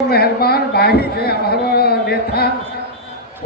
મહેરબાન ભાઈ છે અમારો નેતા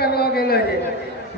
કરવા ગયેલો છે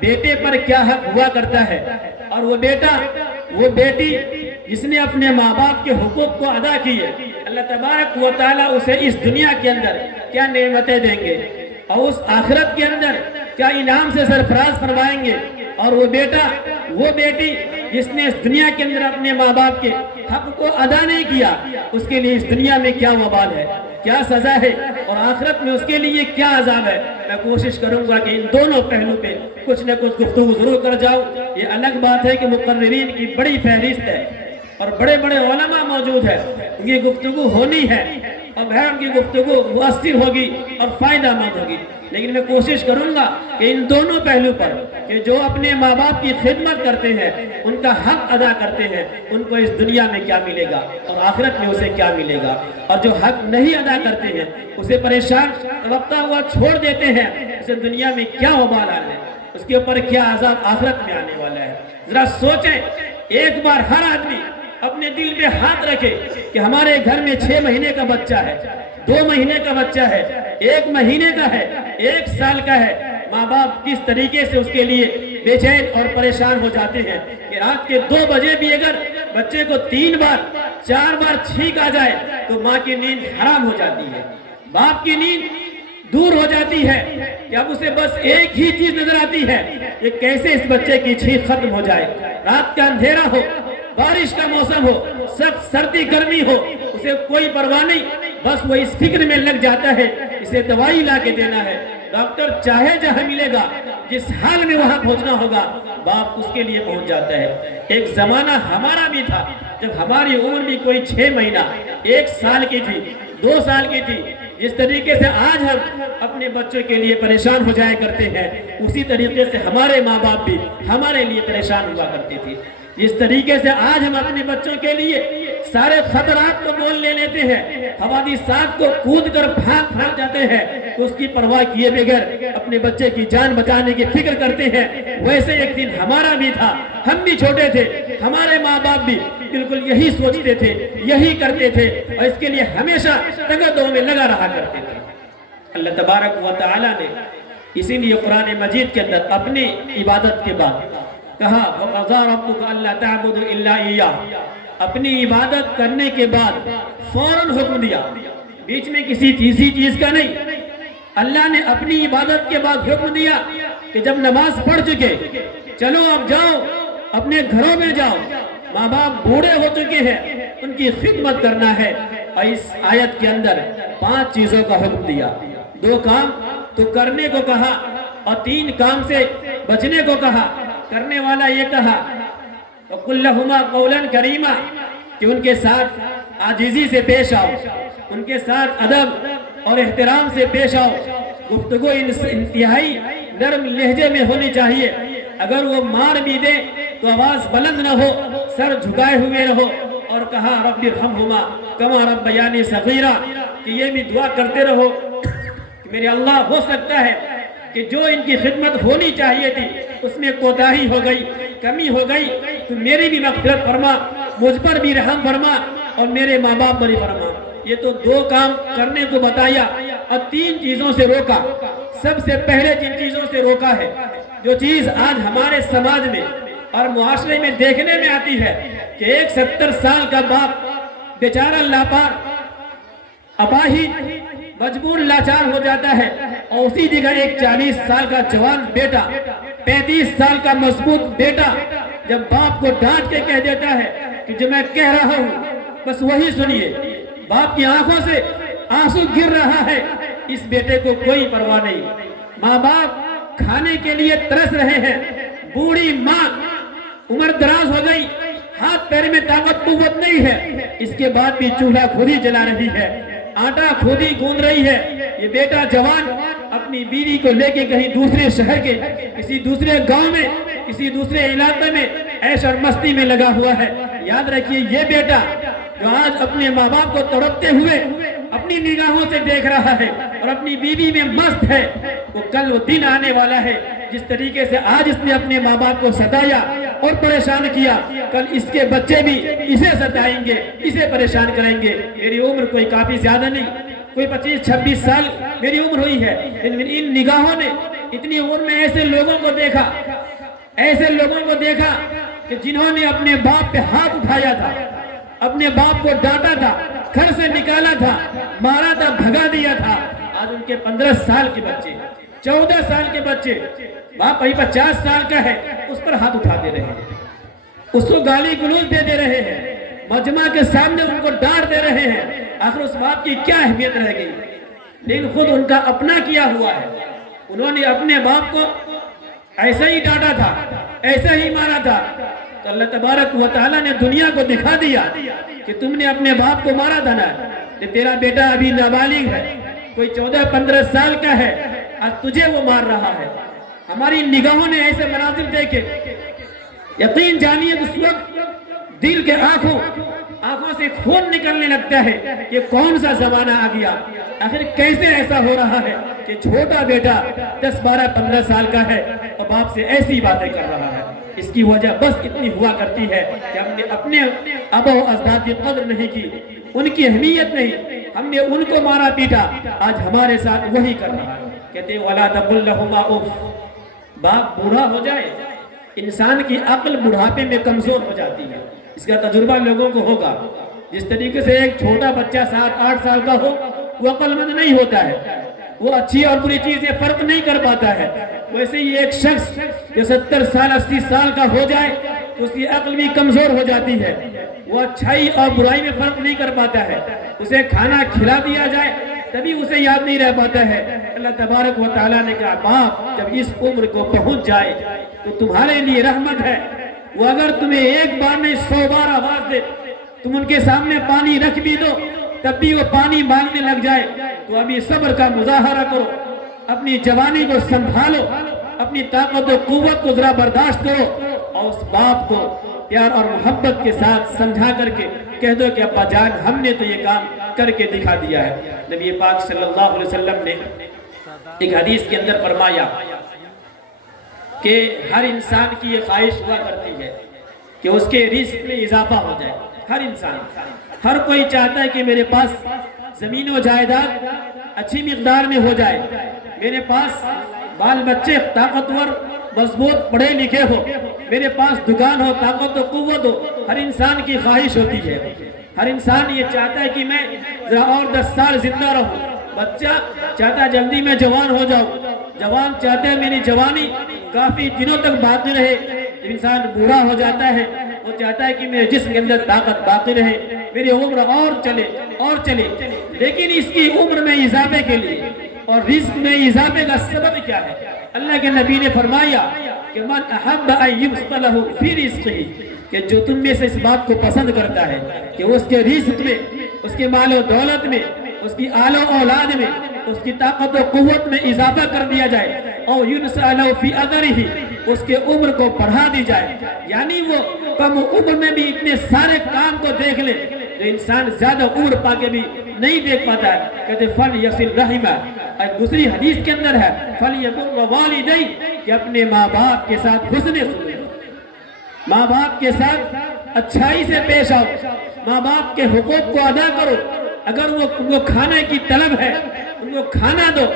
بیٹے پر کیا حق ہوا کرتا ہے، اور وہ بیٹا وہ بیٹی جس نے اپنے ماں باپ کے حقوق کو ادا کیے، اللہ تبارک و تعالیٰ اسے اس دنیا کے اندر کیا نعمتیں دیں گے اور اس آخرت کے اندر کیا انعام سے سرفراز فرمائیں گے۔ اور وہ بیٹا وہ بیٹی جس نے اس دنیا کے اندر اپنے ماں باپ کے حق کو ادا نہیں کیا، اس کے لیے اس دنیا میں کیا وبال ہے، کیا سزا ہے، اور آخرت میں اس کے لیے کیا عذاب ہے۔ میں کوشش کروں گا کہ ان دونوں پہلو پہ کچھ نہ کچھ گفتگو ضرور کر جاؤں۔ یہ الگ بات ہے کہ مقررین کی بڑی فہرست ہے اور بڑے بڑے علماء موجود ہیں، ان کی گفتگو ہونی ہے اور بہر ان کی گفتگو مؤثر ہوگی اور فائدہ مند ہوگی، لیکن میں کوشش کروں گا کہ ان دونوں پہلو پر کہ جو اپنے ماں باپ کی خدمت کرتے ہیں، ان کا حق ادا کرتے ہیں، ان کو اس دنیا میں کیا ملے گا اور آخرت میں اسے کیا ملے گا، اور جو حق نہیں ادا کرتے ہیں، اسے پریشان رفتہ ہوا چھوڑ دیتے ہیں، اسے دنیا میں کیا وبال آنا ہے، اس کے اوپر کیا عذاب آخرت میں آنے والا ہے۔ ذرا سوچیں، ایک بار ہر آدمی اپنے دل پہ ہاتھ رکھے کہ ہمارے گھر میں 6 مہینے کا بچہ ہے، 2 مہینے کا بچہ ہے، 1 مہینے کا ہے، 1 سال کا ہے، ماں باپ کس طریقے سے اس کے لیے بے چین اور پریشان ہو جاتے ہیں کہ رات کے 2 بجے بھی اگر بچے کو 3 بار 4 بار چھینک آ جائے تو ماں کی نیند حرام ہو جاتی ہے، باپ کی نیند دور ہو جاتی ہے کہ اب اسے بس ایک ہی چیز نظر آتی ہے کہ کیسے اس بچے کی چھینک ختم ہو جائے۔ رات کا اندھیرا ہو، بارش کا موسم ہو، سخت سردی گرمی ہو، اسے کوئی پرواہ نہیں، بس وہ اس فکر میں لگ جاتا ہے اسے دوائی لا کے دینا ہے، ڈاکٹر چاہے جہاں ملے گا، جس حال میں وہاں پہنچنا ہوگا، باپ اس کے لیے پہنچ جاتا ہے۔ ایک زمانہ ہمارا بھی تھا جب ہماری عمر بھی کوئی 6 مہینہ 1 سال کی تھی، 2 سال کی تھی، جس طریقے سے آج ہم اپنے بچوں کے لیے پریشان ہو جایا کرتے ہیں، اسی طریقے سے ہمارے ماں باپ بھی ہمارے لیے پریشان ہوا کرتے تھے۔ جس طریقے سے آج ہم اپنے بچوں کے لیے سارے خطرات کو مول لے لیتے ہیں، حوادثات کو کود کر بھاگ جاتے ہیں، اس کی پرواہ کیے بغیر اپنے بچے کی جان بچانے کی فکر کرتے ہیں، ویسے ایک دن ہمارا بھی تھا، ہم بھی چھوٹے تھے، ہمارے ماں باپ بھی بالکل یہی سوچتے تھے، یہی کرتے تھے، اور اس کے لیے ہمیشہ تگدوں میں لگا رہا کرتے تھے۔ اللہ تبارک و تعالیٰ نے اسی لیے قرآن مجید کے اندر اپنی عبادت کے بعد کہا وَقَضَىٰ رَبُّكَ أَلَّا تَعْبُدُوا إِلَّا إِيَّاهُ، اپنی عبادت کرنے کے بعد فوراً حکم دیا، بیچ میں کسی تیسری چیز کا نہیں۔ اللہ نے اپنی عبادت کے بعد حکم دیا کہ جب نماز پڑھ چکے چلو اب جاؤ اپنے گھروں میں جاؤ، ماں باپ بوڑھے ہو چکے ہیں، ان کی خدمت کرنا ہے، اور اس آیت کے اندر 5 چیزوں کا حکم دیا۔ 2 کام تو کرنے کو کہا اور 3 کام سے بچنے کو کہا۔ کرنے والا یہ کہا وَقُلْ لَهُمَا قَوْلًا كَرِيمًا کہ ان کے ساتھ عاجزی سے پیش آؤ، ان کے ساتھ ادب اور احترام سے پیش آؤ، گفتگو انتہائی نرم لہجے میں ہونی چاہیے، اگر وہ مار بھی دے تو آواز بلند نہ ہو، سر جھکائے ہوئے رہو، اور کہا رب ارحمہما کما ربیانی صغیرا کہ یہ بھی دعا کرتے رہو کہ میرے اللہ ہو سکتا ہے کہ جو ان کی خدمت ہونی چاہیے تھی اس میں کوتاہی ہو گئی، کمی ہو گئی، تو میری بھی مغفرت فرما، مجھ پر بھی رحم فرما اور میرے ماں باپ پر بھی فرما۔ یہ تو 2 کام کرنے کو بتایا اور 3 چیزوں سے روکا۔ سب سے پہلے جن چیزوں سے روکا ہے، جو چیز آج ہمارے سماج میں اور معاشرے میں دیکھنے میں آتی ہے کہ ایک 70 سال کا باپ بیچارہ لاپار اپاہج مجبور لاچار ہو جاتا ہے، اور اسی جگہ ایک 40 سال کا جوان بیٹا، 35 سال کا مضبوط بیٹا جب باپ کو ڈانٹ کے کہہ دیتا ہے کہ جو میں کہہ رہا ہوں بس وہی سنیے، باپ کی آنکھوں سے آنسو گر رہا ہے، اس بیٹے کو کوئی پرواہ نہیں۔ ماں باپ کھانے کے لیے ترس رہے ہیں، بوڑھی ماں عمر دراز ہو گئی، ہاتھ پیر میں طاقت قوت نہیں ہے، اس کے بعد بھی چولہا خود ہی جلا رہی ہے، آٹا خود ہی گوندھ رہی ہے۔ یہ بیٹا جوان اپنی بیوی کو لے کے کہیں دوسرے شہر کے کسی دوسرے گاؤں میں کسی دوسرے علاقے میں عیش اور مستی میں لگا ہوا ہے۔ یاد رکھیے یہ بیٹا جو آج اپنے ماں باپ کو تڑپتے ہوئے اپنی نگاہوں سے دیکھ رہا ہے اور اپنی بیوی میں مست ہے، وہ کل وہ دن آنے والا ہے جس طریقے سے آج اس نے اپنے ماں باپ کو ستایا اور پریشان کیا، کل اس کے بچے بھی اسے ستائیں گے، اسے پریشان کریں گے۔ میری عمر کوئی کافی زیادہ نہیں، کوئی 25-26 سال میری عمر ہوئی ہے، لیکن ان نگاہوں نے اتنی عمر میں ایسے لوگوں کو دیکھا کہ جنہوں نے اپنے باپ پہ ہاتھ اٹھایا تھا، اپنے باپ کو ڈانٹا تھا، گھر سے نکالا تھا، مارا تھا، بھگا دیا تھا۔ آج ان کے 15 سال کے بچے، 14 سال کے بچے، باپ وہی 50 سال کا ہے، اس پر ہاتھ اٹھا دے رہے ہیں، اس کو گالی گلوچ دے رہے ہیں، مجمع کے سامنے ان کو ڈانٹ دے رہے ہیں۔ آخر اس باپ کی کیا اہمیت رہ گئی؟ لیکن خود ان کا اپنا کیا ہوا ہے، انہوں نے اپنے باپ کو ایسا ہی ڈانٹا تھا، ایسا ہی مارا تھا، تو اللہ تبارک و تعالیٰ نے دنیا کو دکھا دیا کہ تم نے اپنے باپ کو مارا تھا نا، کہ تیرا بیٹا ابھی نابالغ ہے، کوئی 14-15 سال کا ہے، آج تجھے وہ مار رہا ہے۔ ہماری نگاہوں نے ایسے مناظر دیکھے، یقین جانیے اس وقت دل کے آنکھوں سے خون نکلنے لگتا ہے کہ کون سا زمانہ آ گیا، آخر کیسے ایسا ہو رہا ہے کہ چھوٹا بیٹا 10-12-15 سال کا ہے اور باپ سے ایسی باتیں کر رہا ہے۔ اس کی وجہ بس اتنی ہوا کرتی ہے کہ ہم نے اپنے آبا و اجداد کی قدر نہیں کی، ان کی اہمیت نہیں، ہم نے ان کو مارا پیٹا، آج ہمارے ساتھ وہی کر رہا ہے۔ کہتے ہیں وَلَا تَقُلْ لَهُمَا اُفٍّ، باپ بوڑھا ہو جائے، انسان کی عقل بڑھاپے میں کمزور ہو جاتی ہے۔ اس کا تجربہ لوگوں کو ہوگا، جس طریقے سے ایک چھوٹا بچہ 7-8 سال کا ہو وہ عقل مند نہیں ہوتا ہے، وہ اچھی اور بری چیزیں فرق نہیں کر پاتا ہے، ویسے ہی ایک شخص جو 70 سال 80 سال کا ہو جائے تو اس کی عقل بھی کمزور ہو جاتی ہے، وہ اچھائی اور برائی میں فرق نہیں کر پاتا ہے، اسے کھانا کھلا دیا جائے تبھی اسے یاد نہیں رہ پاتا ہے۔ اللہ تبارک و تعالیٰ نے کہا باپ جب اس عمر کو پہنچ جائے تو تمہارے لیے رحمت ہے، وہ اگر تمہیں ایک بار نہیں 100 بار آواز دے، تم ان کے سامنے پانی رکھ بھی دو تب بھی وہ پانی مانگنے لگ جائے، تو ابھی صبر کا مظاہرہ کرو، اپنی جوانی کو سنبھالو، اپنی طاقت و قوت کو ذرا برداشت کرو، اور اس باپ کو پیار اور محبت کے ساتھ سمجھا کر کے کہہ دو کہ ابا جان ہم نے تو یہ کام کر کے دکھا دیا ہے۔ نبی پاک صلی اللہ علیہ وسلم نے ایک حدیث کے اندر فرمایا کہ ہر انسان کی یہ خواہش ہوا کرتی ہے کہ اس کے رزق میں اضافہ ہو جائے۔ ہر انسان، ہر کوئی چاہتا ہے کہ میرے پاس زمین و جائیداد اچھی مقدار میں ہو جائے، میرے پاس بال بچے طاقتور مضبوط پڑھے لکھے ہو، میرے پاس دکان ہو، طاقت و قوت ہو، ہر انسان کی خواہش ہوتی ہے۔ ہر انسان یہ چاہتا ہے کہ میں ذرا اور 10 سال زندہ رہوں، بچہ چاہتا ہے جلدی میں جوان ہو جاؤں، جوان چاہتا ہے میری جوانی کافی دنوں تک باقی رہے، جب انسان بوڑھا ہو جاتا ہے وہ چاہتا ہے کہ میرے جسم کے اندر طاقت باقی رہے، میری عمر اور چلے، لیکن اس کی عمر میں اضافے کے لیے اور رزق میں اضافے کا سبب کیا ہے؟ اللہ کے نبی نے فرمایا کہ من احب ان یبسط له فی رزقہ، کہ جو تم میں سے اس بات کو پسند کرتا ہے کہ اس کے رزق میں، اس کے مال و دولت میں، اس کی آل و اولاد میں، اس کی طاقت و قوت میں اضافہ کر دیا جائے، اور ينسأ له فی اجرہ، اس کے عمر کو بڑھا دی جائے، یعنی وہ کم عمر میں بھی اتنے سارے کام کو دیکھ لے جو انسان زیادہ عمر پا کے بھی نہیں دیکھ پاتا ہے۔ کہتے فَلْيَصِلْ رَحِمَهُ، ایک دوسری حدیث کے اندر ہے فَلْيَبِرُّ وَالِدَيْهِ، کہ اپنے ماں باپ کے ساتھ حسن سلوک، ماں باپ کے ساتھ اچھائی سے پیش آؤ، ماں باپ کے حقوق کو ادا کرو، اگر وہ کھانے کی طلب ہے ان کو کھانا دو،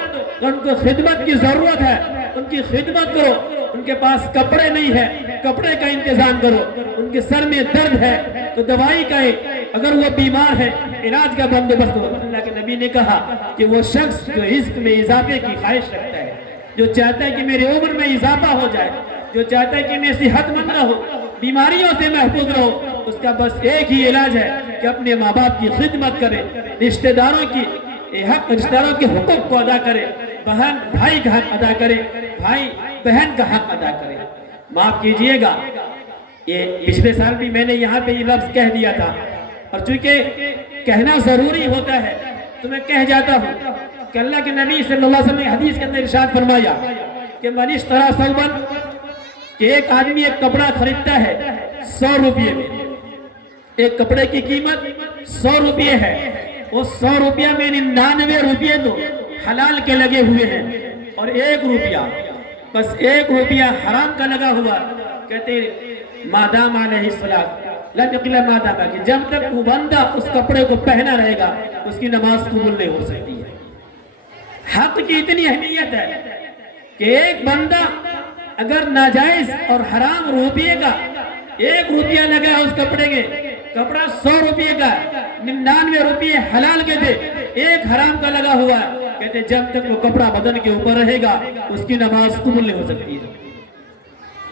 ان کو خدمت کی ضرورت ہے ان کی خدمت کرو، ان کے پاس کپڑے نہیں ہے کپڑے کا انتظام کرو، ان کے سر میں درد ہے تو دوائی کا اگر وہ بیمار ہے علاج کا بندوبست کرو۔ اللہ کے نبی نے کہا کہ وہ شخص جو رزق میں اضافے کی خواہش رکھتا ہے، جو چاہتا ہے کہ میری عمر میں اضافہ ہو جائے، جو چاہتا ہے کہ میں صحت مند رہوں، بیماریوں سے محفوظ رہو، اس کا بس ایک ہی علاج ہے کہ اپنے ماں باپ کی خدمت کرے، رشتہ داروں کے حقوق کو ادا کرے، بہن بھائی کا حق ادا کرے، بھائی بہن کا حق ادا کرے۔ معاف کیجئے گا، یہ پچھلے سال بھی میں نے یہاں پہ یہ لفظ کہہ دیا تھا، اور چونکہ کہنا ضروری ہوتا ہے تو میں کہہ جاتا ہوں کہ اللہ کے نبی صلی اللہ علیہ وسلم نے حدیث کے اندر ارشاد فرمایا کہ من اشترى ثوبا، کہ ایک آدمی ایک کپڑا خریدتا ہے 100 روپے میں، ایک کپڑے کی قیمت 100 روپے ہے، وہ 100 روپیہ میں 99 روپے تو حلال کے لگے ہوئے ہیں اور 1 روپیہ، بس 1 روپیہ حرام کا لگا ہوا، کہتے مادام علیہ السلام لم يقل مادام، کہ جب تک وہ بندہ اس کپڑے کو پہنا رہے گا اس کی نماز قبول نہیں ہو سکتی ہے۔ حق کی اتنی اہمیت ہے کہ ایک بندہ اگر ناجائز اور حرام روپیے کا 1 روپیہ لگا اس کپڑے کے، کپڑا 100 روپیے کا، 99 روپیے حلال کے تھے، 1 حرام کا لگا ہوا ہے، کہتے جب تک وہ کپڑا بدن کے اوپر رہے گا اس کی نماز قبول نہیں ہو سکتی ہے۔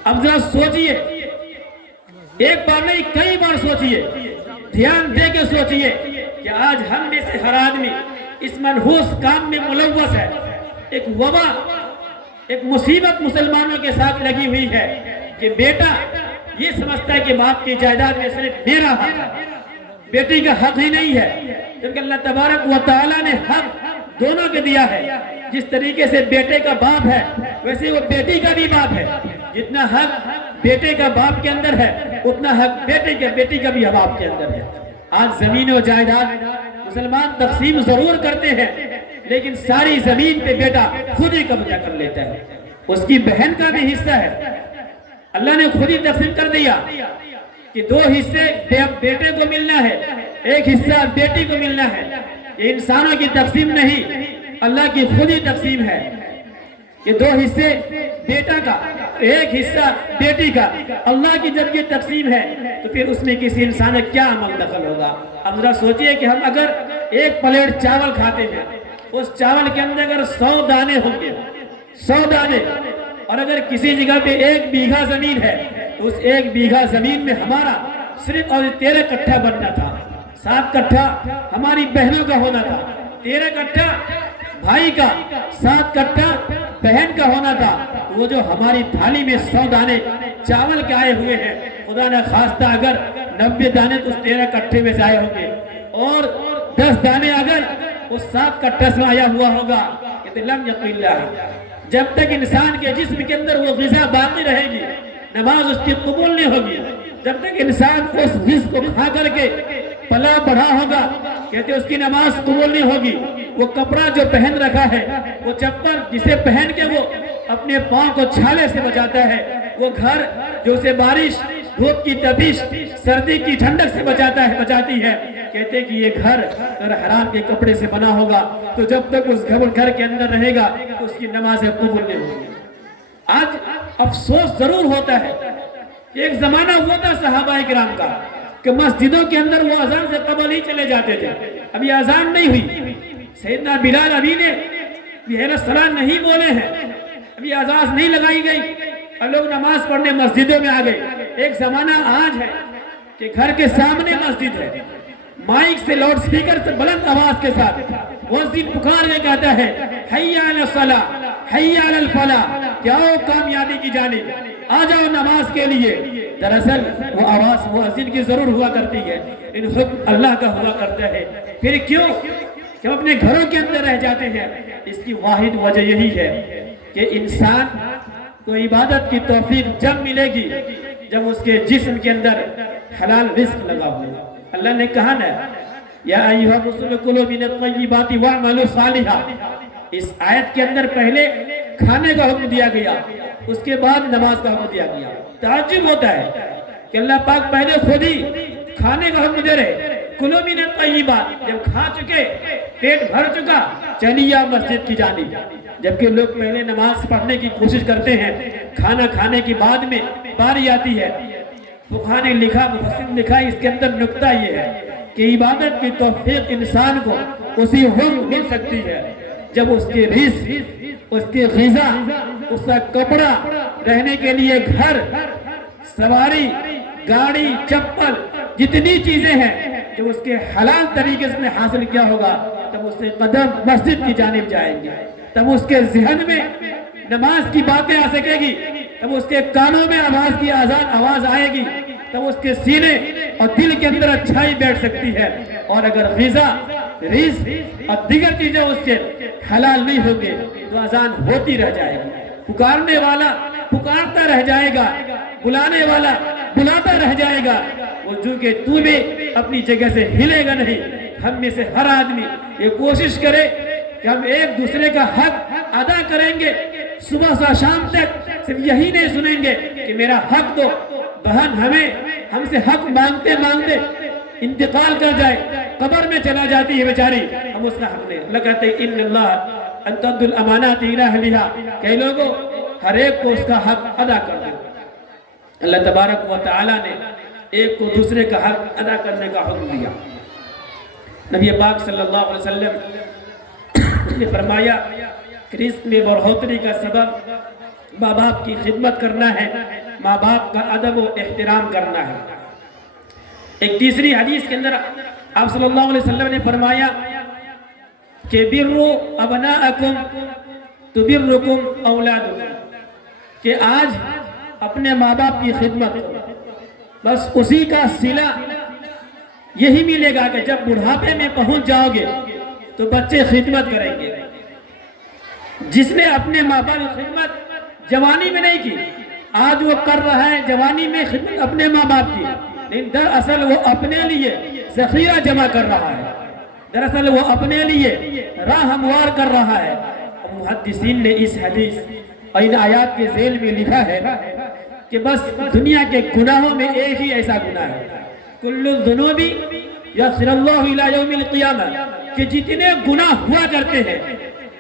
اب ذرا سوچئے، ایک بار نہیں کئی بار سوچئے، دھیان دے کے سوچئے کہ آج ہم میں سے ہر آدمی اس منحوس کام میں ملوث ہے۔ ایک وبا، ایک مصیبت مسلمانوں کے ساتھ لگی ہوئی ہے کہ بیٹا یہ سمجھتا ہے کہ باپ کی جائیداد میں صرف میرا حق ہے، بیٹی کا حق ہی نہیں ہے، کیونکہ اللہ تبارک و تعالیٰ نے حق دونوں کے دیا ہے۔ جس طریقے سے بیٹے کا باپ ہے ویسے وہ بیٹی کا بھی باپ ہے، جتنا حق بیٹے کا باپ کے اندر ہے اتنا حق بیٹی کا بھی باپ کے اندر ہے۔ آج زمین و جائیداد مسلمان تقسیم ضرور کرتے ہیں لیکن ساری زمین پہ بیٹا خود ہی قبضہ کر لیتا ہے، اس کی بہن کا بھی حصہ ہے، اللہ نے خود ہی تقسیم کر دیا کہ 2 حصے بیٹے کو ملنا ہے، 1 حصہ بیٹی کو ملنا ہے۔ یہ انسانوں کی تقسیم نہیں، اللہ کی خود ہی تقسیم ہے کہ 2 حصے بیٹا کا، 1 حصہ بیٹی کا۔ اللہ کی جب یہ تقسیم ہے تو پھر اس میں کسی انسان کا کیا عمل دخل ہوگا؟ اب ذرا سوچئے کہ ہم اگر 1 پلیٹ چاول کھاتے ہیں، اس چاول کے اندر اگر 100 دانے ہوں گے، 100 دانے، اور اگر کسی جگہ پہ 1 بیگھا زمین ہے تو اس 1 بیگھا زمین میں ہمارا صرف اور 13 کٹھا بننا تھا، 7 کٹھا ہماری بہنوں کا ہونا تھا، 13 کٹھا بھائی کا، 7 کٹھا بہن کا ہونا تھا۔ وہ جو ہماری تھالی میں 100 دانے چاول کے آئے ہوئے ہیں، خدا نہ خواستہ اگر 90 دانے تو اس 13 کٹھے میں سے آئے ہوں گے اور 10 دانے اگر اس 7 کٹھے سے آیا ہوا ہوگا، کہتے لم یقل اللہ، جب تک انسان کے جسم کے اندر وہ غذا باقی رہے گی نماز اس کی قبول نہیں ہوگی۔ جب تک انسان اس غذا کو کھا کر کے پلا بڑھا ہوگا، کہتے اس کی نماز قبول نہیں ہوگی۔ وہ کپڑا جو پہن رکھا ہے، وہ چپل جسے پہن کے وہ اپنے پاؤں کو چھالے سے بچاتا ہے، وہ گھر جو اسے بارش، دھوپ کی تپش، سردی کی ٹھنڈک سے بچاتی ہے، کہتے کہ یہ گھر اگر حرام کے کپڑے سے بنا ہوگا تو جب تک اس گھر کے اندر رہے گا تو اس کی نماز قبول نہیں ہوگی۔ آج افسوس ضرور ہوتا ہے، ایک زمانہ ہوا تھا صحابہ کرام کا کہ مسجدوں کے اندر وہ اذان سے قبل ہی چلے جاتے تھے، ابھی اذان نہیں ہوئی، سیدنا بلال ابھی نے السلام نہیں بولے ہیں، ابھی اذان نہیں لگائی گئی اور لوگ نماز پڑھنے مسجدوں میں آ گئے۔ ایک زمانہ آج ہے کہ گھر کے سامنے مسجد ہے، مائک سے لاؤڈ سپیکر سے بلند آواز کے ساتھ مسجد پکار کے کہتا ہے حی علی الصلاۃ حی علی الفلاح، کہ آؤ کامیابی کی جانب، آ جاؤ نماز کے لیے۔ دراصل وہ آواز مؤذن کی ضرور ہوا کرتی ہے لیکن حکم اللہ کا ہوا کرتا ہے۔ پھر کیوں کہ ہم اپنے گھروں کے اندر رہ جاتے ہیں؟ اس کی واحد وجہ یہی ہے کہ انسان کو عبادت کی توفیق جب ملے گی جب اس کے جسم کے اندر حلال رزق لگا ہوا۔ اللہ نے کہا نا یا ایھا الرسول کلوا من الطیبات واعملوا صالحا، اس آیت کے اندر پہلے کھانے کا حکم دیا گیا، اس کے بعد نماز کا حکم دیا گیا۔ تعجب ہوتا ہے کہ اللہ پاک پہلے خود ہی کھانے کا حکم دے رہے، کلوا من الطیبات، جب کھا چکے پیٹ بھر چکا چلیے مسجد کی جانب، جبکہ لوگ پہلے نماز پڑھنے کی کوشش کرتے ہیں، کھانا کھانے کی بعد میں باری آتی ہے۔ فقہاء نے لکھا، مفسر نے لکھا، اس کے اندر نکتہ یہ ہے کہ عبادت کی توفیق انسان کو اسی وقت مل سکتی ہے جب اس کے رزق، اس کی غذا، اس کا کپڑا، رہنے کے لیے گھر، سواری، گاڑی، چپل، جتنی چیزیں ہیں جب اس کے حلال طریقے سے حاصل کیا ہوگا تب اس سے قدم مسجد کی جانب جائیں گے، تب اس کے ذہن میں نماز کی باتیں آ سکے گی، تب اس کے کانوں میں آواز آئے گی، تب اس کے سینے اور دل کے اندر اچھائی بیٹھ سکتی ہے۔ اور اگر غذا، رزق اور دیگر چیزیں اس کے حلال نہیں ہوں گے تو اذان ہوتی رہ جائے گی، پکارنے والا پکارتا رہ جائے گا، بلانے والا بلاتا رہ جائے گا، وہ جو کہ تو بھی اپنی جگہ سے ہلے گا نہیں۔ ہم میں سے ہر آدمی یہ کوشش کرے کہ ہم ایک دوسرے کا حق ادا کریں گے، صبح سے شام تک صرف یہی نہیں سنیں گے کہ میرا حق دو، بہن ہم سے حق مانگتے مانگتے انتقال کر جائے، قبر میں چلا جاتی ہے بیچاری، ہم اس کا حق نہیں۔ اللہ کہتے ہیں ان اللہ ان تؤدوا الامانات الى اهلها کہ لوگوں ہر ایک کو اس کا حق ادا کر دو۔ اللہ تبارک و تعالی نے ایک کو دوسرے کا حق ادا کرنے کا حکم دیا۔ نبی پاک صلی اللہ علیہ وسلم نے فرمایا کہ رزق میں بڑھوتری کا سبب ماں باپ کی خدمت کرنا ہے، ماں باپ کا ادب و احترام کرنا ہے۔ ایک تیسری حدیث کے اندر آپ صلی اللہ علیہ وسلم نے فرمایا کہ بروا ابناءکم تبرکم اولادکم، کہ آج اپنے ماں باپ کی خدمت کرو، بس اسی کا صلہ یہی ملے گا کہ جب بڑھاپے میں پہنچ جاؤ گے تو بچے خدمت کریں گے۔ جس نے اپنے ماں باپ کی خدمت جوانی میں نہیں کی، آج وہ کر رہا ہے جوانی میں خدمت اپنے ماں باپ کی، لیکن دراصل وہ اپنے لیے ذخیرہ جمع کر رہا ہے، دراصل وہ اپنے لیے راہ ہموار کر رہا ہے۔ محدثین نے اس حدیث اور ان آیات کے ذیل میں لکھا ہے کہ بس دنیا کے گناہوں میں ایک ہی ایسا گناہ ہے، کل الذنوب یغفر اللہ الی یوم القیامہ، کہ جتنے گناہ ہوا کرتے ہیں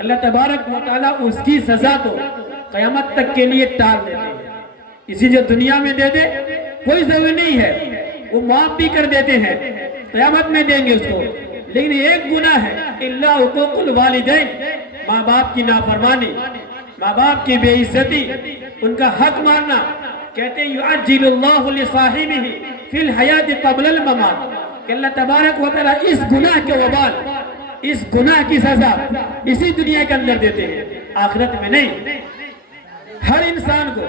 اللہ تبارک و تعالیٰ اس کی سزا تو قیامت تک کے لیے ٹال دیتے ہیں۔ اسی جو دنیا میں دے دے کوئی ضروری نہیں ہے، وہ معاف بھی کر دیتے ہیں، قیامت میں دیں گے اس کو، لیکن ایک گناہ ہے الا حقوق الوالدین، ماں باپ کی نافرمانی، ماں باپ کی بے عزتی، ان کا حق مارنا۔ کہتے ہیں یعجل اللہ لصاحبہ فی الحیات قبل الممات، کہ اللہ تبارک و تعالیٰ اس گناہ کے وبال، اس گناہ کی سزا اسی دنیا کے اندر دیتے ہیں، آخرت میں نہیں۔ ہر انسان کو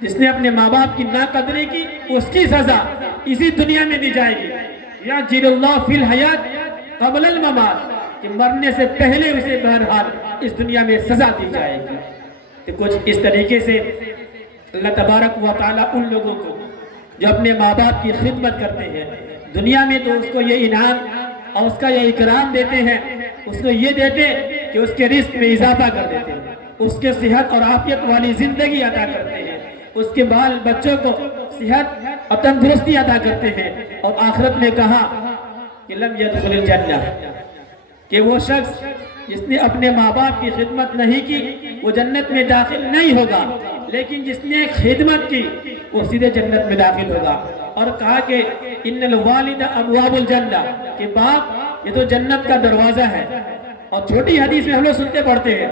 جس نے اپنے ماں باپ کی ناقدری کی اس کی سزا اسی دنیا میں دی جائے گی۔ یعجل اللہ فی الحیات قبل الممات، کہ مرنے سے پہلے اسے بہرحال اس دنیا میں سزا دی جائے گی۔ تو کچھ اس طریقے سے اللہ تبارک و تعالیٰ ان لوگوں کو جو اپنے ماں باپ کی خدمت کرتے ہیں دنیا میں تو اس کو یہ انعام اور اس کا یہ اکرام دیتے ہیں، اس کو یہ دیتے کہ اس کے رزق میں اضافہ کر دیتے ہیں، اس کے صحت اور عافیت والی زندگی عطا کرتے ہیں، اس کے بال بچوں کو صحت اور تندرستی عطا کرتے ہیں۔ اور آخرت میں کہا کہ لم يدخل الجنہ، کہ وہ شخص جس نے اپنے ماں باپ کی خدمت نہیں کی وہ جنت میں داخل نہیں ہوگا، لیکن جس نے خدمت کی وہ سیدھے جنت میں داخل ہوگا۔ اور کہا کہ ان الوالد ابواب الجنہ، کہ باپ یہ تو جنت کا دروازہ ہے۔ اور چھوٹی حدیث میں ہم لوگ سنتے پڑھتے ہیں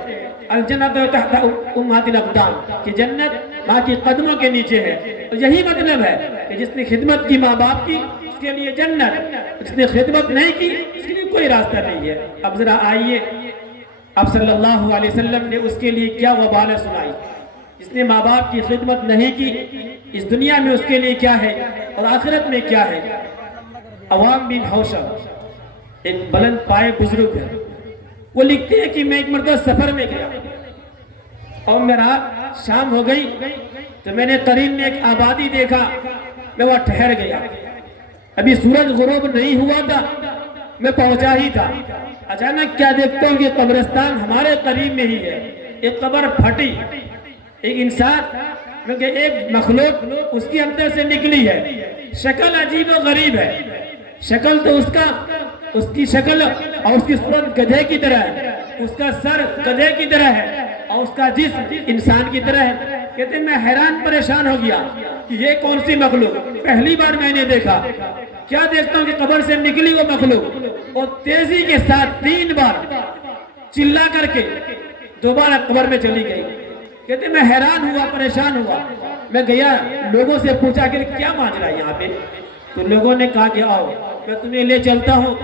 الجنت تحت امہات الاقدام، کہ جنت ماں کی قدموں کے نیچے ہے۔ تو یہی مطلب ہے کہ جس نے خدمت کی ماں باپ کی اس کے لیے جنت، جس نے خدمت نہیں کی اس کے لیے کوئی راستہ نہیں ہے۔ اب ذرا آئیے آپ صلی اللہ علیہ وسلم نے اس کے لیے کیا وبالیں سنائی۔ جس نے ماں باپ کی خدمت نہیں کی اس دنیا میں اس کے لیے کیا ہے اور آخرت میں کیا ہے۔ عوام بن حوشب ایک بلند پائے بزرگ ہے، وہ لکھتے ہیں کہ میں ایک مرتبہ سفر میں گیا اور میرا شام ہو گئی تو میں نے قریب میں ایک آبادی دیکھا، میں وہاں ٹھہر گیا۔ ابھی سورج غروب نہیں ہوا تھا، میں پہنچا ہی تھا، اچانک کیا دیکھتا ہوں کہ قبرستان ہمارے قریب میں ہی ہے۔ ایک قبر پھٹی، ایک انسان ایک مخلوق اس کے اندر سے نکلی ہے، شکل عجیب و غریب ہے، شکل تو اس کی شکل اور اس کی صورت گدھے کی طرح ہے، اس کا سر گدھے کی طرح ہے اور اس کا جسم انسان کی طرح ہے۔ کہتے ہیں میں حیران پریشان ہو گیا کہ یہ کون سی مخلوق، پہلی بار میں نے دیکھا۔ کیا دیکھتا ہوں کہ قبر سے نکلی وہ مخلوق اور تیزی کے ساتھ 3 بار چلا کر کے دوبارہ قبر میں چلی گئی۔ کہتے ہیں میں حیران ہوا، پریشان ہوا، میں گیا لوگوں سے پوچھا کہ کیا ماجرا ہے یہاں پہ، تو لوگوں نے کہا کہ آؤ میں تمہیں لے چلتا ہوں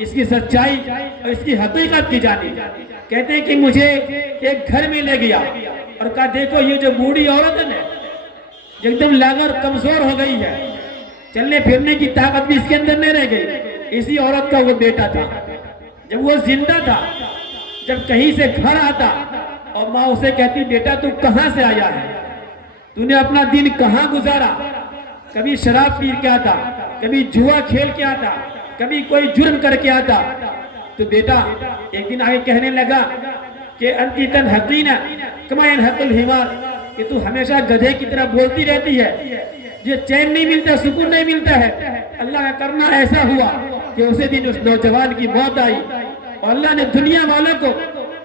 اس کی سچائی اور اس کی حقیقت کی جانب۔ کہتے ہیں کہ مجھے ایک گھر میں لے گیا اور کہا دیکھو یہ جو بوڑھی عورت ہے نا، جو ایک دم لاغر کمزور ہو گئی ہے، چلنے پھرنے کی طاقت بھی اس کے اندر نہیں رہ گئی، اسی عورت کا وہ بیٹا تھا۔ جب وہ زندہ تھا، جب کہیں سے گھر آتا اور ماں اسے کہتی بیٹا تو کہاں سے آیا ہے، تو نے اپنا دن کہاں گزارا، کبھی شراب پی کے آتا، کبھی جوا کھیل کے آتا، کبھی کوئی جرم کر کے آتا۔ تو بیٹا ایک دن آگے کہنے لگا کہ انتی تنحقین کما ینحق الحمار، کہ تو ہمیشہ گدھے کی طرح بولتی رہتی ہے، یہ چین نہیں ملتا، سکون نہیں ملتا ہے۔ اللہ کا کرنا ایسا ہوا کہ اسی دن اس نوجوان کی موت آئی اور اللہ نے دنیا والوں کو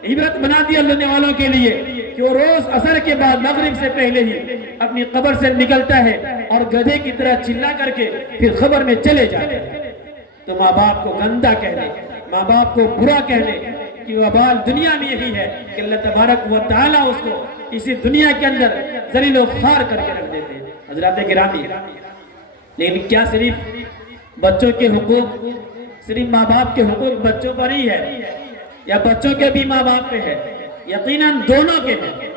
عبرت بنا دیا لینے والوں کے لیے کہ وہ روز عصر کے بعد مغرب سے پہلے ہی اپنی قبر سے نکلتا ہے اور گدھے کی طرح چلا کر کے پھر قبر میں چلے جاتے ہیں۔ تو ماں باپ کو گندا کہنے، ماں باپ کو برا کہنے کی وبال دنیا میں یہی ہے کہ اللہ تبارک و تعالیٰ اس کو اسی دنیا کے اندر ذلیل و خوار کر کے رکھ دیتے ہیں۔ حضرات گرامی، لیکن کیا صرف بچوں کے حقوق، صرف ماں باپ کے حقوق بچوں پر ہی ہے یا بچوں کے بھی ماں باپ پہ ہے؟ یقیناً دونوں کے ہیں۔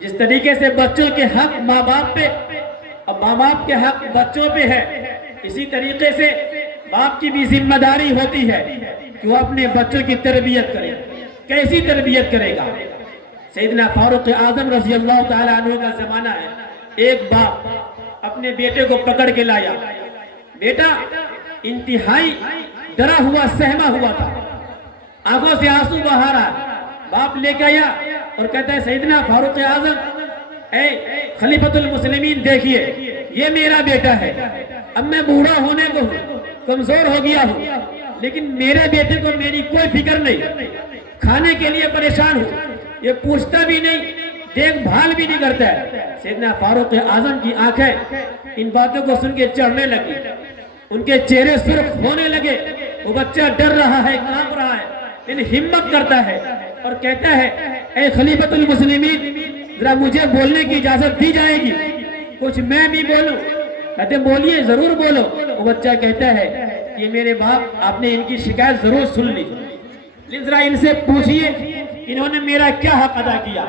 جس طریقے سے بچوں کے حق ماں باپ پہ اور ماں باپ کے حق بچوں پہ ہے، اسی طریقے سے باپ کی بھی ذمہ داری ہوتی ہے کہ وہ اپنے بچوں کی تربیت کرے۔ کیسی تربیت کرے گا؟ سیدنا فاروق اعظم رضی اللہ تعالیٰ عنہ کا زمانہ ہے، ایک باپ اپنے بیٹے کو پکڑ کے لایا، بیٹا انتہائی ڈرا ہوا سہما ہوا تھا، آنکھوں سے آنسو بہا رہا، باپ لے کے آیا اور کہتا ہے سیدنا فاروق اعظم، اے خلیفۃ المسلمین دیکھیے یہ میرا بیٹا ہے، اب میں بوڑھا ہونے کو ہوں، کمزور ہو گیا ہوں، لیکن میرے بیٹے کو میری کوئی فکر نہیں، کھانے کے لیے پریشان ہوں، یہ پوچھتا بھی نہیں، دیکھ بھال بھی نہیں کرتا ہے۔ سیدنا فاروق اعظم کی آنکھیں ان باتوں کو سن کے چڑھنے لگی، ان کے چہرے سرخ ہونے لگے، وہ بچہ ڈر رہا ہے، کانپ رہا ہے، لیکن ہمت کرتا ہے اور کہتا ہے اے خلیفۃ المسلمین، ذرا مجھے بولنے کی اجازت دی جائے گی، کچھ میں بھی بولوں؟ کہتے بولیے، ضرور بولو۔ وہ بچہ کہتا ہے کہ میرے باپ، آپ نے ان کی شکایت ضرور سن لی، لیکن ذرا ان سے پوچھئے انہوں نے میرا کیا حق ادا کیا؟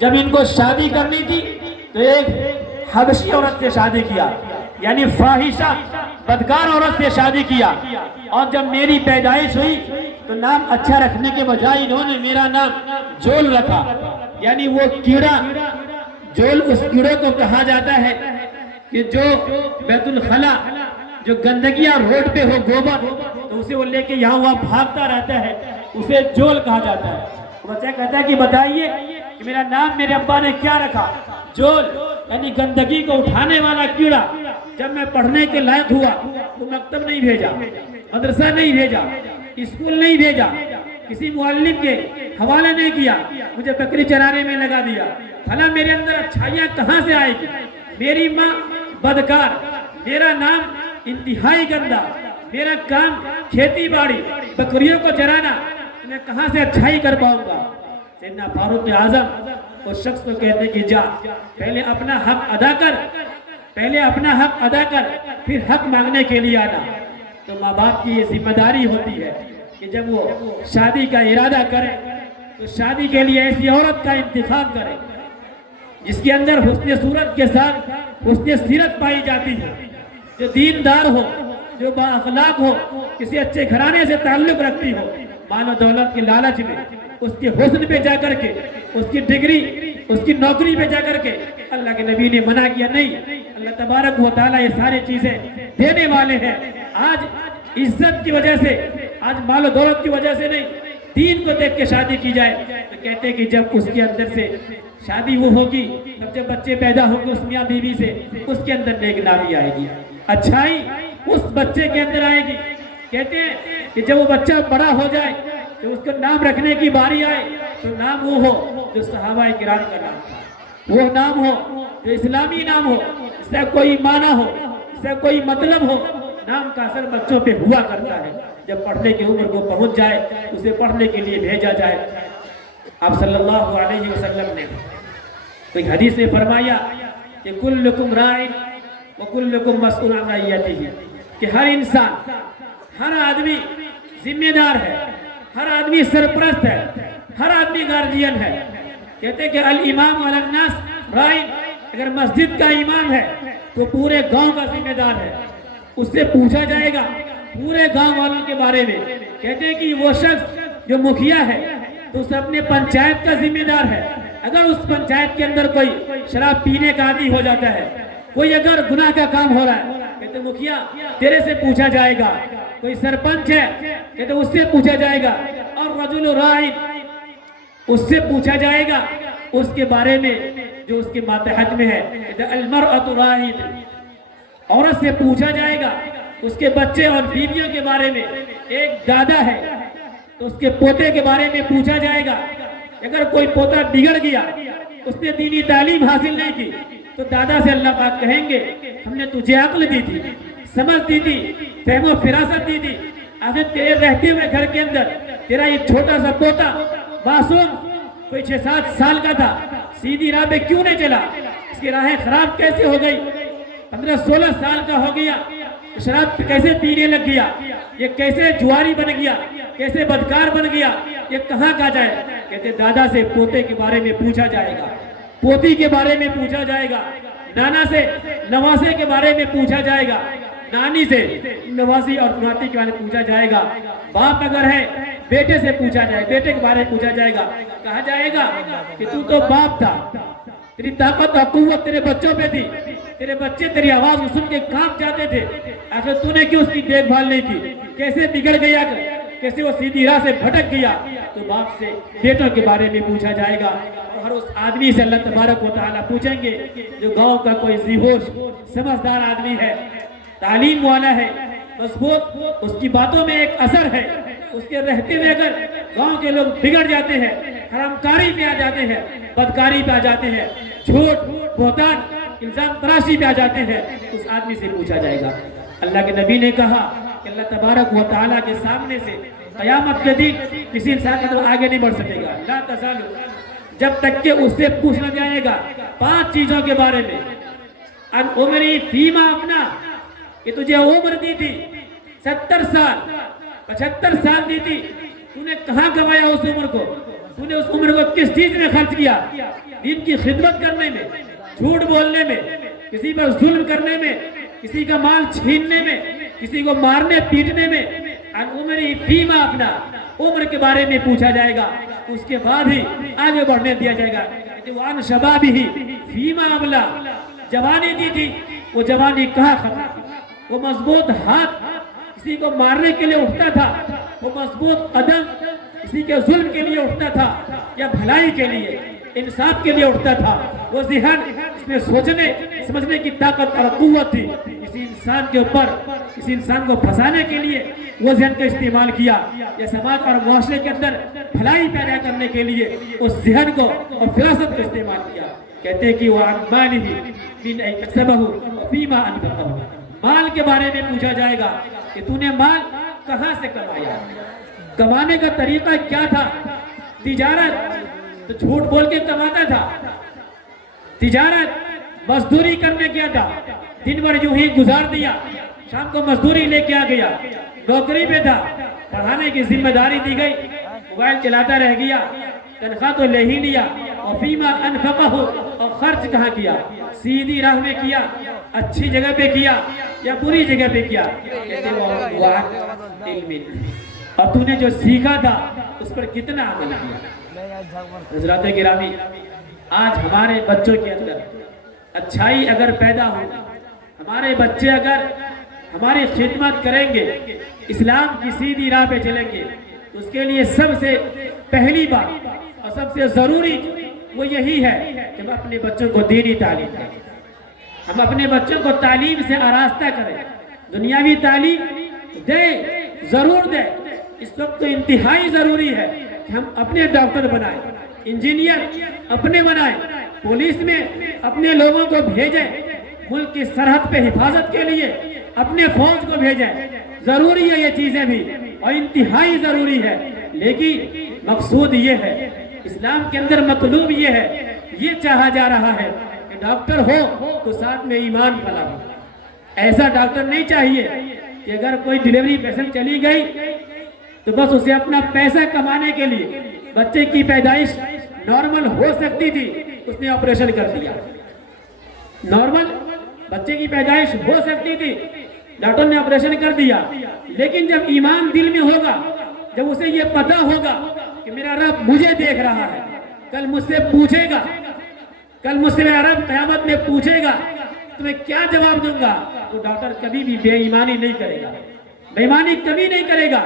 جب ان کو شادی کرنی تھی تو ایک حبشی عورت سے شادی کیا، یعنی فاحشہ بدکار عورت سے شادی کیا، اور جب میری پیدائش ہوئی تو نام اچھا رکھنے کے بجائے انہوں نے میرا نام جول رکھا، یعنی وہ کیڑا، جول اس کیڑے کو کہا جاتا ہے کہ جو بیت الخلا، جو گندگیاں روڈ پہ ہو، گوبر، تو اسے وہ لے کے یہاں وہاں بھاگتا رہتا ہے، اسے جول کہا جاتا ہے۔ بچہ کہتا ہے کہ بتائیے کہ میرا نام میرے ابا نے کیا رکھا؟ جول، یعنی گندگی کو اٹھانے والا کیڑا۔ جب میں پڑھنے کے لائق ہوا تو مکتب نہیں بھیجا، مدرسہ نہیں بھیجا، اسکول نہیں بھیجا، کسی معلم کے حوالے نہیں کیا، مجھے بکری چرانے میں لگا دیا۔ بھلا میرے اندر اچھائیاں کہاں سے آئے گی؟ میری ماں بدکار، میرا نام انتہائی گندا، میرا کام کھیتی باڑی، بکریوں کو چرانا، میں کہاں سے اچھائی کر پاؤں گا؟ سیدنا فاروق اعظم اس شخص کو کہتے کہ جا، پہلے اپنا حق ادا کر، پہلے اپنا حق ادا کر، پھر حق مانگنے کے لیے آنا۔ تو ماں باپ کی یہ ذمہ داری ہوتی ہے کہ جب وہ شادی کا ارادہ کرے تو شادی کے لیے ایسی عورت کا انتخاب کرے جس کے اندر حسن صورت کے ساتھ حسن سیرت پائی جاتی ہے، جو دیندار ہو، جو با اخلاق ہو، کسی اچھے گھرانے سے تعلق رکھتی ہو، مال و دولت کے لالچ میں اس کے حسن پہ جا کر کے، اس کی ڈگری، اس کی نوکری پہ جا کر کے اللہ کے نبی نے منع کیا نہیں۔ اللہ تبارک و تعالیٰ یہ ساری چیزیں دینے والے ہیں۔ آج عزت کی وجہ سے، آج مال و دولت کی وجہ سے نہیں، دین کو دیکھ کے شادی کی جائے تو کہتے ہیں کہ جب اس کے اندر سے شادی وہ ہوگی، تب جب بچے پیدا ہوں گے اس میاں بیوی سے، اس کے اندر نیک نامی آئے گی، اچھائی اس بچے کے اندر آئے گی۔ کہتے ہیں کہ جب وہ بچہ بڑا ہو جائے تو اس کو نام رکھنے کی باری آئے تو نام وہ ہو جو صحابہ کرام کا نام تھا، وہ نام ہو جو اسلامی نام ہو، اس سے کوئی معنی ہو، اس سے کوئی مطلب ہو۔ نام کا اثر بچوں پہ ہوا کرتا ہے، جب پڑھنے کی عمر کو پہنچ جائے اسے پڑھنے کے لیے بھیجا جائے۔ آپ صلی اللہ علیہ وسلم نے ایک حدیث میں فرمایا کہ کلکم راعٍ وکلکم مسئول عن رعیتہ، کہ ہر انسان، ہر آدمی ذمہ دار ہے، ہر آدمی سرپرست ہے، ہر آدمی گارجین ہے۔ کہتے کہ الامام علی الناس راعٍ، اگر مسجد کا امام ہے تو پورے گاؤں کا ذمہ دار ہے، اس سے پوچھا جائے گا پورے گاؤں والوں کے بارے میں۔ کہتے ہیں کہ وہ شخص جو مکھیا ہے تو اس اپنے پنچایت کا ذمہ دار ہے، اگر اس پنچایت کے اندر کوئی شراب پینے کا عادی ہو جاتا ہے، کوئی اگر گناہ کا کام ہو رہا ہے، کہتے مکھیا تیرے سے پوچھا جائے گا، کوئی سرپنچ ہے کہتے اس سے پوچھا جائے گا، اور رجل راعٍ اس سے پوچھا جائے گا اس کے بارے میں جو اس کے ماتحت میں ہے۔ کہتے المرأة راعٍ، عورت سے پوچھا جائے گا اس کے بچے اور بیویوں کے بارے میں۔ ایک دادا ہے تو اس کے پوتے کے بارے میں پوچھا جائے گا. اگر کوئی پوتا بگڑ گیا, اس نے دینی تعلیم حاصل نہیں کی, تو دادا سے اللہ پاک کہیں گے ہم نے تجھے عقل دی تھی, سمجھ دی تھی, فہم و فراست دی تھی, آخر تیرے رہتے ہوئے گھر کے اندر تیرا یہ چھوٹا سا پوتا معصوم کوئی 6-7 سال کا تھا, سیدھی راہ پہ کیوں نہیں چلا, اس کی راہیں خراب کیسے ہو گئی, 15-16 سال کا ہو گیا, شراب کیسے پینے لگ گیا, یہ کیسے جواری بن گیا, کیسے بدکار بن گیا, یہ کہاں کا جائے. کہتے دادا سے پوتے کے بارے میں پوچھا جائے گا, پوتی کے بارے میں پوچھا جائے گا, نانا سے نواسے کے بارے میں پوچھا جائے گا, نانی سے نواسی اور ناتی کے بارے میں پوچھا جائے گا. باپ اگر ہے بیٹے سے پوچھا جائے, بیٹے کے بارے میں پوچھا جائے گا. کہا جائے گا کہ تو باپ تھا, تیری طاقت اور قوت تیرے بچوں پہ تھی, تیرے بچے تیری آواز کو سن کے کانپ جاتے تھے, آخر تو نے کیوں اس کی دیکھ بھال نہیں کی, کیسے بگڑ گیا, کیسے وہ سیدھی راہ سے بھٹک گیا. تو باپ سے بیٹوں کے بارے میں پوچھا جائے گا. اور اس آدمی سے اللہ تبارک و تعالیٰ پوچھیں گے جو گاؤں کا کوئی ذیہوش سمجھدار آدمی ہے, تعلیم والا ہے, مضبوط, اس کی باتوں میں ایک اثر ہے, اس کے رہتے ہوئے اگر گاؤں کے لوگ بگڑ جاتے ہیں, حرام کاری پہ آ جاتے ہیں, بدکاری پہ آ جاتے ہیں, جھوٹ بہتان الزام تراشی پہ آ جاتے ہیں, اس آدمی سے پوچھا جائے گا. اللہ کے نبی نے کہا کہ اللہ تبارک و تعالیٰ کے سامنے سے قیامت کے دن کسی انسان کا تو آگے نہیں بڑھ سکے گا, لا تزالو, جب تک کہ اس سے پوچھنا جائے گا 5 چیزوں کے بارے میں. ان عمری فیما اپنا, کہ تجھے عمر دی تھی 70 سال 75 سال دی تھی, تو نے کہاں گوایا اس عمر کو, تو نے اس عمر کو کس چیز میں خرچ کیا, دین کی خدمت کرنے میں, جھوٹ بولنے میں, کسی پر ظلم کرنے میں, کسی کا مال چھیننے میں, کسی کو مارنے پیٹنے میں. ان عمری فیما اپنا, عمر کے بارے میں پوچھا جائے گا, اس کے بعد ہی آگے بڑھنے دیا جائے گا. وان شبابہ فیما ابلا, جوانی دی تھی, وہ جوانی کہاں ختم, وہ مضبوط ہاتھ کسی کو مارنے کے لیے اٹھتا تھا, وہ مضبوط قدم کسی کے ظلم کے لیے اٹھتا تھا یا بھلائی کے لیے انصاف کے لیے اٹھتا تھا, وہ ذہن اس میں سوچنے سمجھنے کی طاقت اور قوت تھی. کسی انسان کے اوپر کسی انسان کو پھنسانے کے لیے وہ ذہن کا استعمال کیا, یا سماج اور معاشرے کے اندر بھلائی پیدا کرنے کے لیے اس ذہن کو اور فراست کو استعمال کیا. کہتے ہیں کہ وہ مالہ من این یکسبہ فیما انفقہ, مال کے بارے میں پوچھا جائے گا کہ تو نے مال کہاں سے کمایا, کمانے کا طریقہ کیا تھا. تجارت تو جھوٹ بول کے کماتا تھا, تجارت مزدوری کرنے گیا تھا, دن بھر یوں ہی گزار دیا, شام کو مزدوری لے کے آ گیا, نوکری پہ تھا, پڑھانے کی ذمہ داری دی گئی, موبائل چلاتا رہ گیا, تنخواہ تو لے ہی لیا, اور فیما انفقہ, اور خرچ کہاں کیا, سیدھی راہ میں کیا, اچھی جگہ پہ کیا یا بری جگہ پہ کیا. اور تو نے جو سیکھا تھا اس پر کتنا عمل کیا. حضرات گرامی, آج ہمارے بچوں کے اندر اچھائی اگر پیدا ہو, ہمارے بچے اگر ہماری خدمت کریں گے, اسلام کی سیدھی راہ پہ چلیں گے, تو اس کے لیے سب سے پہلی بات اور سب سے ضروری وہ یہی ہے کہ ہم اپنے بچوں کو دینی تعلیم دیں, ہم اپنے بچوں کو تعلیم سے آراستہ کریں. دنیاوی تعلیم دیں, ضرور دیں, اس وقت تو انتہائی ضروری ہے کہ ہم اپنے ڈاکٹر بنائیں, انجینئر اپنے بنائیں, پولیس میں اپنے لوگوں کو بھیجیں, ملک کی سرحد پہ حفاظت کے لیے اپنے فوج کو بھیجیں. ضروری ہے یہ چیزیں بھی, اور انتہائی ضروری ہے. لیکن مقصود یہ ہے, اسلام کے اندر مطلوب یہ ہے, یہ چاہا جا رہا ہے کہ ڈاکٹر ہو تو ساتھ میں ایمان پلا ہو. ایسا ڈاکٹر نہیں چاہیے کہ اگر کوئی ڈیلیوری پیشنٹ چلی گئی تو بس اسے اپنا پیسہ کمانے کے لیے, بچے کی پیدائش نارمل ہو سکتی تھی, اس نے آپریشن کر دیا. نارمل بچے کی پیدائش ہو سکتی تھی, ڈاکٹر نے آپریشن کر دیا. لیکن جب ایمان دل میں ہوگا, جب اسے یہ پتہ ہوگا کہ میرا رب مجھے دیکھ رہا ہے, کل مجھ سے پوچھے گا, کل مجھ سے میرا رب قیامت میں پوچھے گا تو میں کیا جواب دوں گا, تو ڈاکٹر کبھی بھی بے ایمانی نہیں کرے گا, بے ایمانی کبھی نہیں کرے گا.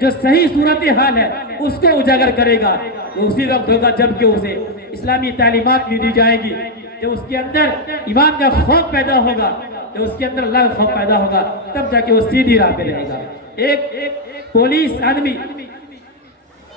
جو صحیح صورتحال ہے اس کو اجاگر کرے گا. وہ اسی وقت ہوگا جب کہ اسے اسلامی تعلیمات بھی دی جائے گی, جب اس کے اندر ایمان کا خوف پیدا ہوگا, جب اس کے اندر اللہ کا خوف پیدا ہوگا, تب جا کے وہ سیدھی راہ پہ رہے گا. ایک پولیس آدمی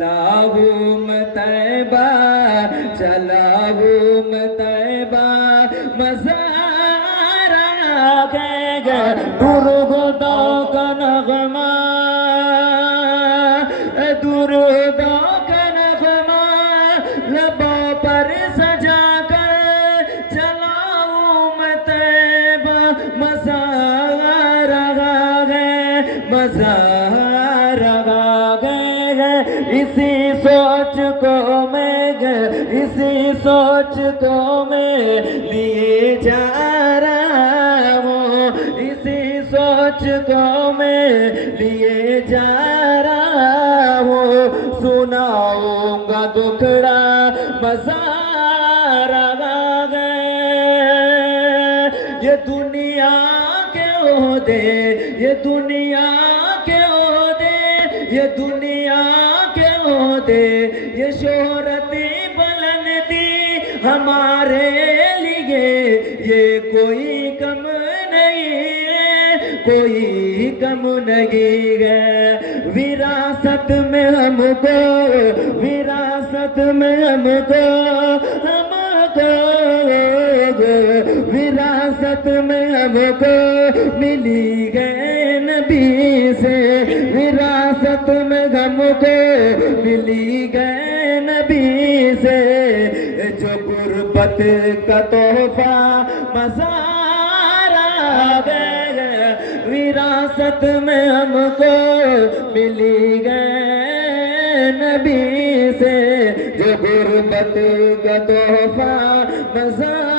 چلا ہوں میں طیبہ چلا ہوں میں طیبہ مزار آ گئے درودوں کا نغمہ درودوں کا نغمہ لبوں پر سجا کر چلاؤں میں طیبہ مزار آ گئے مزار آ گئے اسی سوچ کو میں لیے جا رہا ہوں اسی سوچ کو میں لیے جا رہا ہوں سناؤں گا دکھڑا مزار آ گئے یہ دنیا کے عہدے یہ دنیا کے عہدے یہ دنیا کے عہدے یہ شہرت بلندی ہمارے لیے یہ کوئی کم نہیں ہے کوئی کم نہیں ہے وراثت میں ہم کو وراثت میں ہم کو وراثت میں ہم کو ملی گئے نبی سے وراثت میں ہم کو ملی گئے نبی سے جو غربت کا تحفہ مزار آ گئے وراثت میں ہم کو ملی گئے نبی سے جو غربت کا تحفہ مزار